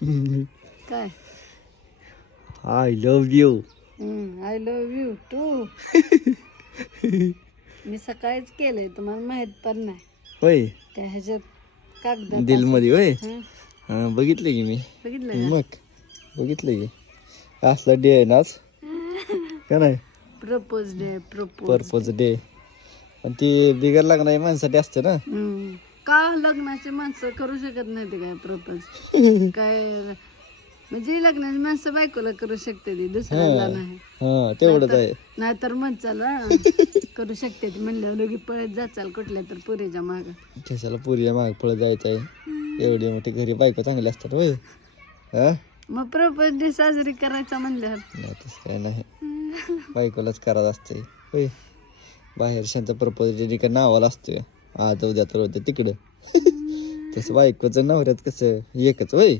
काय I love you. I love you too. मी सकाळीच केलंय, तुम्हाला माहित पण नाही. होय त्या ह्याच्यात कागद दिल मध्ये होय. हं, हा बघितलं की मी. बघितलं का? मग बघितलं की असला डे आहे ना आज का नाही. Propose day propose. Purpose day. पण ती बिगर लागणारी माणसाठी असते ना. का लग्नाची माणसं करू शकत नाही ते काय प्रपोज? काय म्हणजे लग्नाची माणसं बायकोला करू शकते ती, दुसऱ्याला नाही. हा तेवढंच आहे. नाहीतर म्हणचाल करू शकते ती म्हणल्यावर लगे पळत जाचाल कुठल्या तर पुरीच्या माग. कशाला पुरीच्या माग पळत जायचं आहे. एवढी मोठी घरी बायको चांगली असतात होय. हा मग प्रपोज डे साजरी करायचा म्हणल्यावर नाही तसं काय नाही. बायकोलाच करायचं असतंय होय. बाहेरच्यांचा प्रपोज डे का नावाला असतोय. आज उद्या तर उद्या तिकडे. तसं बायकोचं नवऱ्यात कसं एकच होय.